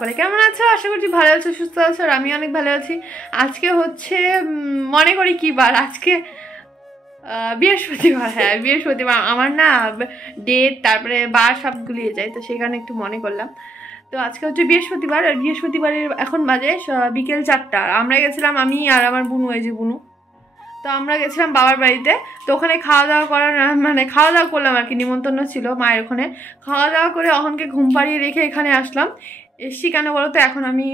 সকলে কেমন আছো? আশা করছি ভালো আছো, সুস্থ আছো। আর আমি অনেক ভালো আছি। আজকে হচ্ছে মনে করি কি বার, আজকে বৃহস্পতিবার। হ্যাঁ বৃহস্পতিবার। আমার না ডেট তারপরে বার সব গুলিয়ে যায়, তো সেখানে একটু মনে করলাম। তো আজকে হচ্ছে বৃহস্পতিবার, আর বৃহস্পতিবারের এখন বাজে বিকেল 4টা। আমরা গেছিলাম, আমি আর আমার বুনু, এই যে বুনু, তো আমরা গেছিলাম বাবার বাড়িতে। তো ওখানে খাওয়া দাওয়া করার মানে খাওয়া দাওয়া করলাম আর কি, নিমন্ত্রণ ছিল মায়ের ওখানে। খাওয়া দাওয়া করে অহনকে ঘুম পাড়িয়ে রেখে এখানে আসলাম। এসছি কেন বলো তো, এখন আমি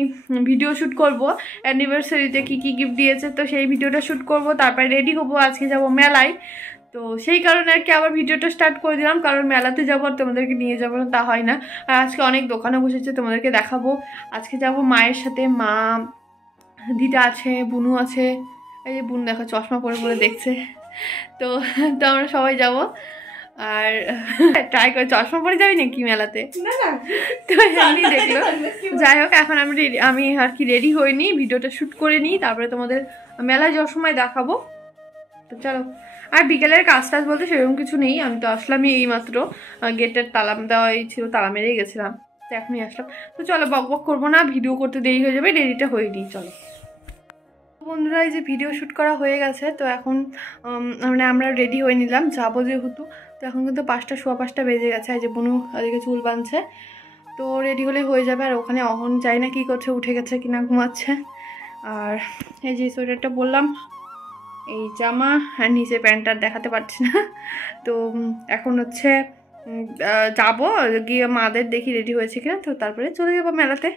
ভিডিও শ্যুট করব অ্যানিভার্সারিতে কী কী গিফট দিয়েছে, তো সেই ভিডিওটা শ্যুট করব, তারপরে রেডি হবো, আজকে যাব মেলায়। তো সেই কারণে আর কি আবার ভিডিওটা স্টার্ট করে দিলাম, কারণ মেলাতে যাবো আর তোমাদেরকে নিয়ে যাবো না তা হয় না। আর আজকে অনেক দোকানে বসেছে, তোমাদেরকে দেখাবো। আজকে যাব মায়ের সাথে, মা, দিদা আছে, বুনু আছে। এই যে বুনু দেখো চশমা পরে পরে দেখছে। তো তো আমরা সবাই যাব। আর ট্রাই করে চশমা পরে যাবি নাকি মেলাতে? তো এমনি দেখলো। যাই হোক, এখন আমি আর কি রেডি হইনি, ভিডিওটা শ্যুট করে নিই, তারপরে তোমাদের মেলায় যাওয়ার সময় দেখাবো। তো চলো। আর বিকেলের কাজ টাজ বলতে সেরকম কিছু নেই, আমি তো আসলামই এইমাত্র। গেটের তালা দেওয়াই ছিল, তালা মেরেই গেছিলাম, তো এখনই আসলাম। তো চলো, বক বক করবো না, ভিডিও করতে দেরি হয়ে যাবে, দেরিটা হয়নি। চলো বন্ধুরা, এই যে ভিডিও শ্যুট করা হয়ে গেছে, তো এখন মানে আমরা রেডি হয়ে নিলাম, যাবো যেহেতু। তো এখন কিন্তু 5টা, সোয়া 5টা বেজে গেছে। এই যে বুনু ওদিকে চুল বাঁধছে, তো রেডি হলে হয়ে যাবে। আর ওখানে অহন যাই না কি করছে, উঠে গেছে কিনা ঘুমাচ্ছে। আর এই যে সোয়েটারটা বললাম, এই জামা, আর নিচে প্যান্টটা দেখাতে পারছি না। তো এখন হচ্ছে যাবো, গিয়ে মাদের দেখি রেডি হয়েছে কিনা, তো তারপরে চলে যাবো মেলাতে।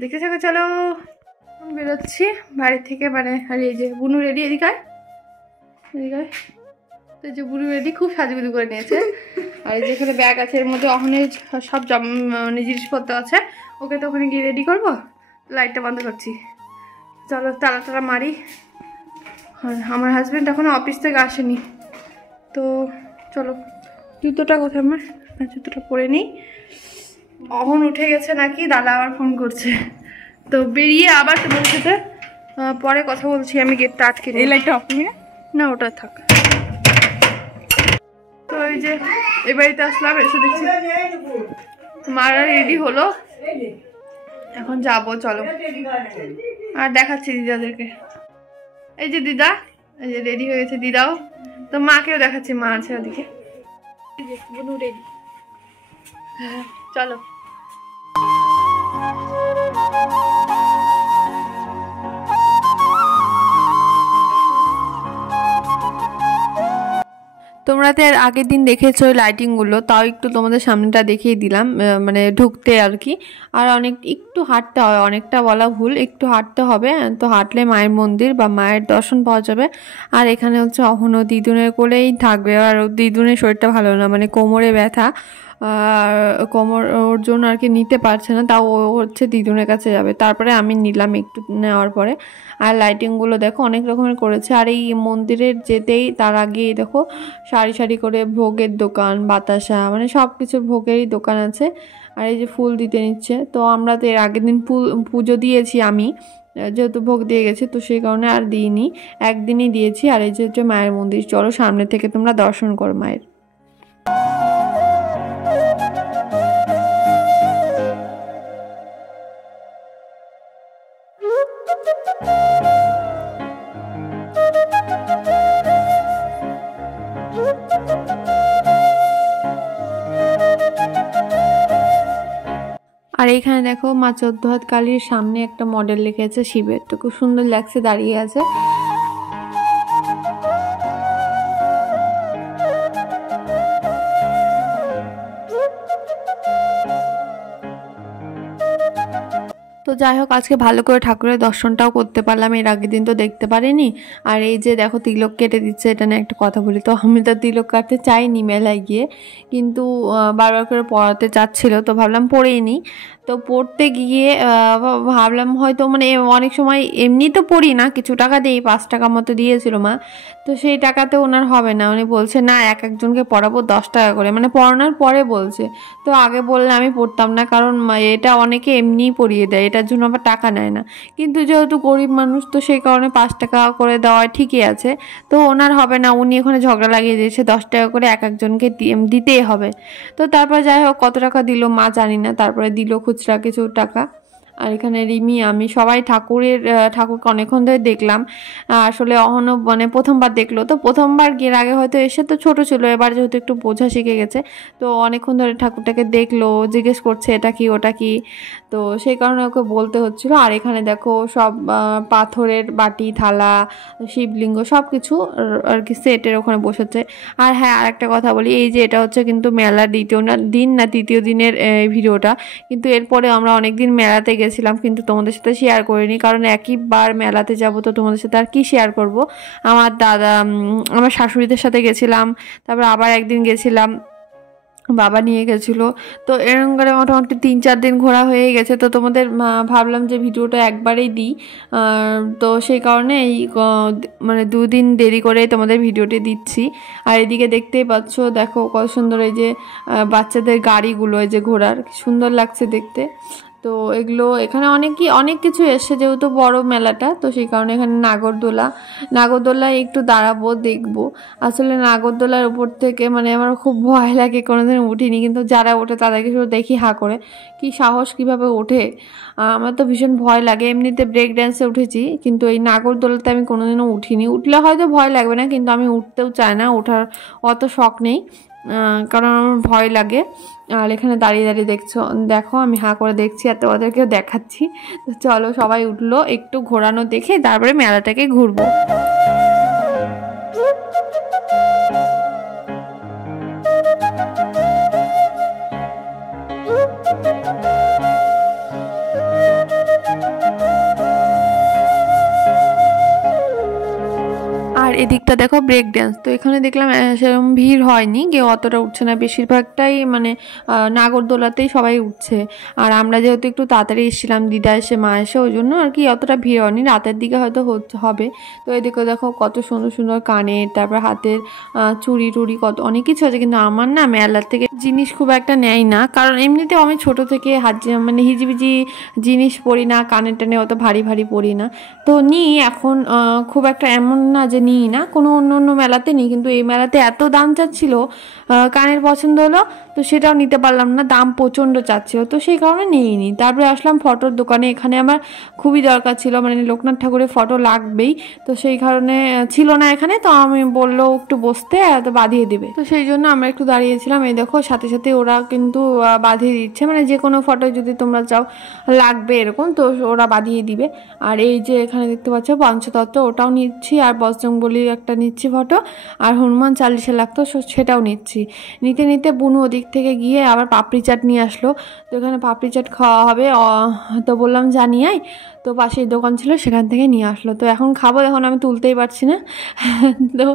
দেখতে থাকো, চলো। বেরোচ্ছি বাড়ি থেকে, মানে আর এই যে বুনু রেডি, এদিকে এদিকে। তো এই যে বুনু রেডি, খুব সাজুগুজু করে নিয়েছে। আর এই যে এখানে ব্যাগ আছে, এর মধ্যে অহনের সব মানে জিনিসপত্র আছে। ওকে তো ওখানে গিয়ে রেডি করবো। লাইটটা বন্ধ করছি, চলো তালা টালা মারি। আমার হাজব্যান্ড এখনো অফিস থেকে আসেনি, তো চলো। জুতোটা কোথায় আমার? জুতোটা পরে নিই। অহন উঠে গেছে নাকি, দাদা আবার ফোন করছে। তো বেরিয়ে আবার তোমার সাথে পরে কথা বলছি। আমি গেটটা আটকে নিই। এই লাইটটা অফ না, ওটা থাক। তো এই যে এই বাড়িতে আসলাম, এসে দেখছি মারা রেডি হলো, এখন যাবো। চলো, আর দেখাচ্ছি দিদাদেরকে। এই যে দিদা, এই যে রেডি হয়ে গেছে দিদাও। তো মাকেও দেখাচ্ছি, মা আছে ওদিকে। এই যে বুনু রেডি। চলো। তোমরা তো এর আগের দিন দেখেছো লাইটিংগুলো, তাও একটু তোমাদের সামনেটা দেখিয়ে দিলাম, মানে ঢুকতে আর কি। আর একটু হাঁটতে হবে, অনেকটা বলা ভুল, একটু হাঁটতে হবে। তো হাঁটলে মায়ের মন্দির বা মায়ের দর্শন পাওয়া যাবে। আর এখানে হচ্ছে অহনো দিদুনের কোলেই থাকবে। আর দিদুনের শরীরটা ভালো না, মানে কোমরে ব্যথা, আর কোমর ওর জন্য আর কি নিতে পারছে না, তাও ও হচ্ছে দিদুনের কাছে যাবে। তারপরে আমি নিলাম একটু নেওয়ার পরে। আর লাইটিংগুলো দেখো অনেক রকমের করেছে। আর এই মন্দিরের যেতেই তার আগেই দেখো সারি সারি করে ভোগের দোকান, বাতাসা, মানে সব কিছুর ভোগেরই দোকান আছে। আর এই যে ফুল দিতে নিচ্ছে। তো আমরা তো এর আগের দিন পুজো দিয়েছি, আমি যেহেতু ভোগ দিয়ে গেছি, তো সেই কারণে আর দিইনি, একদিনই দিয়েছি। আর এই যে হচ্ছে মায়ের মন্দির, চলো সামনে থেকে তোমরা দর্শন করো মায়ের। আর এখানে দেখো মা 14 হাত কালীর সামনে একটা মডেল লিখেছে শিবের, তো খুব সুন্দর লাগছে, দাঁড়িয়ে আছে। তো যাই হোক, আজকে ভালো করে ঠাকুরের দর্শনটাও করতে পারলাম, এর আগের দিন তো দেখতে পারিনি। আর এই যে দেখো তিলক কেটে দিচ্ছে, এটা নিয়ে একটা কথা বলি। তো আমি তো তিলক কাটতে চাইনি মেলায় গিয়ে, কিন্তু বারবার করে পড়াতে চাচ্ছিল, তো ভাবলাম পড়েই নিই। তো পড়তে গিয়ে ভাবলাম হয়তো, মানে অনেক সময় এমনি তো পড়ি না, কিছু টাকা দিই, 5 টাকা মতো দিয়েছিল মা। তো সেই টাকাতে ওনার হবে না, উনি বলছে না একজনকে পড়াবো 10 টাকা করে, মানে পড়ানোর পরে বলছে। তো আগে বললে আমি পড়তাম না, কারণ এটা অনেকে এমনিই পড়িয়ে দেয়, এটার জন্য আবার টাকা নেয় না। কিন্তু যেহেতু গরিব মানুষ, তো সেই কারণে 5 টাকা করে দেওয়া ঠিকই আছে। তো ওনার হবে না, উনি ওখানে ঝগড়া লাগিয়ে দিয়েছে, 10 টাকা করে একজনকে দিতেই হবে। তো তারপর যাই হোক, কত টাকা দিল মা জানি না, তারপরে দিল খুচরো খুচরা কিছু টাকা। আর এখানে রিমি আমি সবাই ঠাকুরকে অনেকক্ষণ ধরে দেখলাম। আসলে অহনও মানে প্রথমবার দেখলো, তো প্রথমবার গিয়ে আগে হয়তো এসে তো ছোট ছিল, এবার যেহেতু একটু বোঝা শিখে গেছে তো অনেকক্ষণ ধরে ঠাকুরটাকে দেখলো, জিজ্ঞেস করছে এটা কি ওটা কি, তো সেই কারণে ওকে বলতে হচ্ছিল। আর এখানে দেখো সব পাথরের বাটি থালা শিবলিঙ্গ সব কিছু আর কি সেটের ওখানে বসেছে। আর হ্যাঁ, আরেকটা কথা বলি, এই যে এটা হচ্ছে কিন্তু মেলার তৃতীয় দিনের ভিডিওটা, কিন্তু এরপরে আমরা অনেকদিন মেলাতে গেছিলাম কিন্তু তোমাদের সাথে শেয়ার করিনি, কারণ একইবার মেলাতে যাব তো তোমাদের সাথে আর কি শেয়ার করব। আমার শাশুড়িদের সাথে গেছিলাম, তারপর আবার একদিন গেছিলাম, বাবা নিয়ে গেছিলো। তো এরকম করে মোটামুটি 3-4 দিন ঘোরা হয়ে গেছে। তো তোমাদের ভাবলাম যে ভিডিওটা একবারেই দিই, তো সেই কারণে এই মানে 2 দিন দেরি করে তোমাদের ভিডিওটি দিচ্ছি। আর এদিকে দেখতেই পাচ্ছ, দেখো কত সুন্দর এই যে বাচ্চাদের গাড়িগুলো, এই যে ঘোড়ার, সুন্দর লাগছে দেখতে। তো এগুলো এখানে অনেক কিছু এসছে, যেহেতু বড় মেলাটা, তো সেই কারণে এখানে নাগরদোলায় একটু দাঁড়াবো, দেখবো। আসলে নাগরদোলার উপর থেকে মানে আমার খুব ভয় লাগে, কোনোদিন উঠিনি, কিন্তু যারা ওঠে তাদেরকে শুধু দেখি হা করে, কি সাহস কিভাবে ওঠে। আমার তো ভীষণ ভয় লাগে। এমনিতে ব্রেক ড্যান্সে উঠেছি, কিন্তু এই নাগরদোলাতে আমি কোনোদিনও উঠিনি। উঠলে হয়তো ভয় লাগবে না, কিন্তু আমি উঠতেও চাই না, ওঠার অত শখ নেই, কারণ আমার ভয় লাগে। আর এখানে দাঁড়িয়ে দাঁড়িয়ে দেখো আমি হাঁ করে দেখছি আর তোমাদেরকেও দেখাচ্ছি। তো চলো, সবাই উঠলো, একটু ঘোরানো দেখে তারপরে মেলাটাকে ঘুরবো। আর এদিকটা দেখো ব্রেক ড্যান্স, তো এখানে দেখলাম সেরকম ভিড় হয়নি, কেউ অতটা উঠছে না, বেশিরভাগটাই মানে নাগরদোলাতেই সবাই উঠছে। আর আমরা যেহেতু একটু তাড়াতাড়ি এসেছিলাম, দিদা এসে মা এসে, ওই জন্য আর কি অতটা ভিড় হয়নি, রাতের দিকে হয়তো হবে। তো এদিকে দেখো কত সুন্দর সুন্দর কানের, তারপর হাতের চুড়ি টুড়ি, কত অনেক কিছু আছে। কিন্তু আমার না মেলার থেকে জিনিস খুব একটা নেয় না, কারণ এমনিতেও আমি ছোট থেকে মানে হিজিবিজি জিনিস পরি না, কানের টানে অত ভারী ভারী পরি না। তো নিই এখন, খুব একটা এমন না যে নিই না, কোনো অন্য মেলাতে নিই, কিন্তু এই মেলাতে এত দাম চাচ্ছিল, কানের পছন্দ হলো তো সেটাও নিতে পারলাম না, দাম প্রচণ্ড চাচ্ছিল, তো সেই কারণে নিইনি। তারপরে আসলাম ফটোর দোকানে, এখানে আমার খুবই দরকার ছিল, মানে লোকনাথ ঠাকুরের ফটো লাগবেই, তো সেই কারণে ছিল না এখানে, তো আমি বললো একটু বসতে, তো বাঁধিয়ে দেবে, তো সেই জন্য আমরা একটু দাঁড়িয়েছিলাম। এই দেখো সাথে সাথে ওরা কিন্তু বাঁধিয়ে দিচ্ছে, মানে যে কোনো ফটো যদি তোমরা চাও লাগবে এরকম, তো ওরা বাঁধিয়ে দিবে। আর এই যে এখানে দেখতে পাচ্ছ পঞ্চতত্ত্ব, ওটাও নিচ্ছি, আর বজরংবলির একটা নিচ্ছি ফটো, আর হনুমান চালিশা লাগতো সেটাও নিচ্ছি। নিতে নিতে বুনু ওদিক থেকে গিয়ে আবার পাপড়ি চাট নিয়ে আসলো, তো এখানে পাপড়ি চাট খাওয়া হবে, তো বললাম জানি আয়, তো পাশেই দোকান ছিল সেখান থেকে নিয়ে আসলো। তো এখন খাবো, এখন আমি তুলতেই পারছি না, তো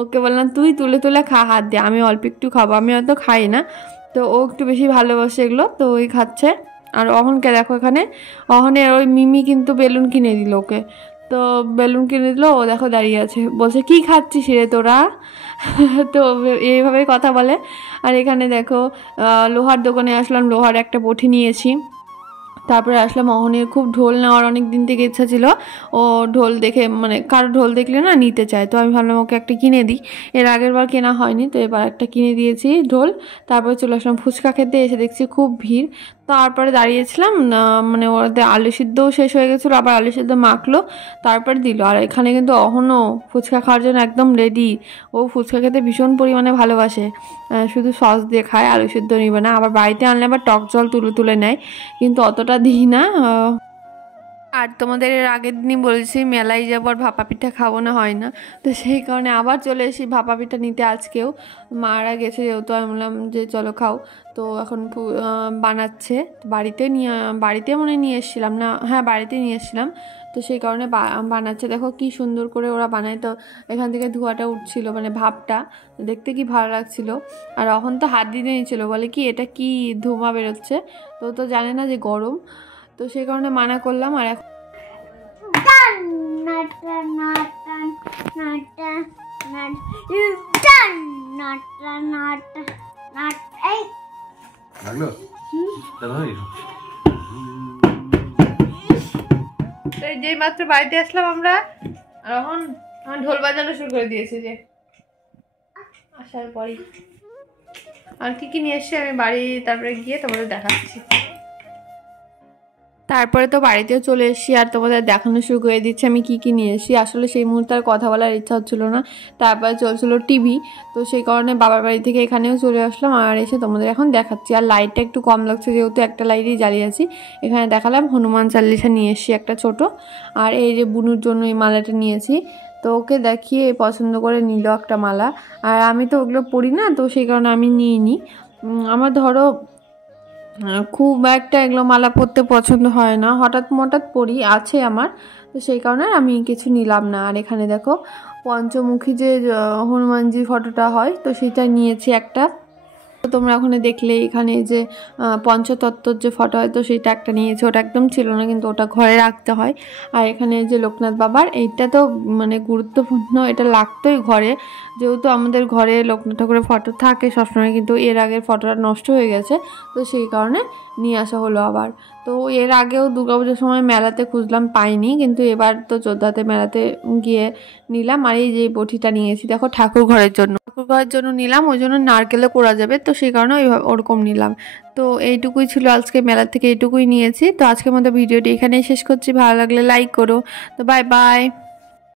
ওকে বললাম তুই তুলে তুলে খা, হাত দিয়ে, আমি অল্প একটু খাবো, আমি অত খাই না, তো ও একটু বেশি ভালোবাসে এগুলো, তো ওই খাচ্ছে। আর অহনকে দেখো, এখানে অহনের ওই মিমি কিন্তু বেলুন কিনে দিল ওকে, তো বেলুন কিনে দিল, ও দেখো দাঁড়িয়ে আছে, বলছে কি খাচ্ছিস রে তোরা, তো এইভাবেই কথা বলে। আর এখানে দেখো লোহার দোকানে আসলাম, লোহার একটা বটি নিয়েছি। তারপরে আসলাম, অহনের খুব ঢোল নেওয়ার অনেক দিন থেকে ইচ্ছা ছিল, ও ঢোল দেখে মানে কারো ঢোল দেখলে না নিতে চায়, তো আমি ভাবলাম ওকে একটা কিনে দিই, এর আগের বার কেনা হয়নি, তো এবার একটা কিনে দিয়েছি ঢোল। তারপরে চলে আসলাম ফুচকা খেতে, এসে দেখছি খুব ভিড়, তারপরে দাঁড়িয়েছিলাম, মানে ওদের আলু সিদ্ধও শেষ হয়ে গেছিলো, আবার আলু সিদ্ধ মাখলো, তারপরে দিল। আর এখানে কিন্তু অহনও ফুচকা খাওয়ার জন্য একদম রেডি, ও ফুচকা খেতে ভীষণ পরিমাণে ভালোবাসে, শুধু সস দিয়ে খায়, আলু সিদ্ধ নিবে না, আবার বাড়িতে আনলে আবার টক জল তুলে তুলে নেয়, কিন্তু অতটা দিই না। আর তোমাদের এর আগের দিনই বলেছি মেলায় যাবো আর ভাপা পিঠা খাবো না, হয় না, তো সেই কারণে আবার চলে এসি ভাপা পিঠা নিতে। আজকেও মারা গেছে যেহেতু, আমি বললাম যে চলো খাও, তো এখন বানাচ্ছে, বাড়িতে মনে নিয়ে এসেছিলাম না, হ্যাঁ বাড়িতে নিয়ে এসেছিলাম, তো সেই কারণে বানাচ্ছে। দেখো কি সুন্দর করে ওরা বানায়, তো এখান থেকে ধোঁয়াটা উঠছিল, মানে ভাবটা দেখতে কি ভালো লাগছিল। আর এখন তো হাত দিয়ে নিয়েছিল, বলে কি এটা কি ধোঁয়া বেরোচ্ছে, তো জানে না যে গরম, তো সেই কারণে মানা করলাম। আর এখন যেই মাত্র বাড়িতে আসলাম আমরা, আর এখন ঢোল বাজানো শুরু করে দিয়েছে, যে আসার পরই। আর কি কি নিয়ে এসছি আমি বাড়ি তারপরে গিয়ে তোমাদের দেখাচ্ছি। তারপরে তো বাড়িতেও চলে এসেছি আর তোমাদের দেখানো শুরু করে দিচ্ছি আমি কি নিয়ে এসেছি। আসলে সেই মুহূর্তে আর কথা বলার ইচ্ছা হচ্ছিল না, তারপরে চলছিল টিভি, তো সেই কারণে বাবার বাড়ি থেকে এখানেও চলে আসলাম আর এসে তোমাদের এখন দেখাচ্ছি। আর লাইটটা একটু কম লাগছে যেহেতু একটা লাইটই জ্বালিয়ে আছি। এখানে দেখালাম হনুমান চালিসা নিয়ে এসেছি একটা ছোট, আর এই যে বুনুর জন্য এই মালাটা নিয়েছি। তো ওকে দেখিয়ে পছন্দ করে নিল একটা মালা, আর আমি তো ওগুলো পরি না, তো সেই কারণে আমি নিইনি। আমার ধরো খুব একটা এগুলো মালা পরতে পছন্দ হয় না, হঠাৎ পরি আছে আমার, তো সেই কারণে আমি কিছু নিলাম না। আর এখানে দেখো পঞ্চমুখী যে হনুমানজির ফটোটা হয়, তো সেটা নিয়েছি একটা। তো তোমরা ওখানে দেখলে এখানে যে পঞ্চতত্ত্বর যে ফটো হয়, তো সেটা একটা নিয়েছি, ওটা একদম ছিল না কিন্তু ওটা ঘরে রাখতে হয়। আর এখানে যে লোকনাথ বাবার, এইটা তো মানে গুরুত্বপূর্ণ, এটা লাগতোই ঘরে, যেহেতু আমাদের ঘরে লোকনাথ ঠাকুরের ফটো থাকে সবসময়, কিন্তু এর আগের ফটোটা নষ্ট হয়ে গেছে, তো সেই কারণে নিয়ে আসা হলো আবার। তো এর আগেও দুর্গাপুজোর সময় মেলাতে খুঁজলাম পাইনি, কিন্তু এবার তো যোদ্ধাতে মেলাতে গিয়ে নিলাম। আর এই যে বটিটা নিয়েছি দেখো ঠাকুর ঘরের জন্য নিলাম, ওই জন্য নারকেলে করা যাবে, তো সেই কারণে ওরকম নিলাম। তো এইটুকুই ছিল আজকে মেলা থেকে, এইটুকুই নিয়েছি। তো আজকের মতো ভিডিওটি এখানেই শেষ করছি, ভালো লাগলে লাইক করো। তো বাই বাই।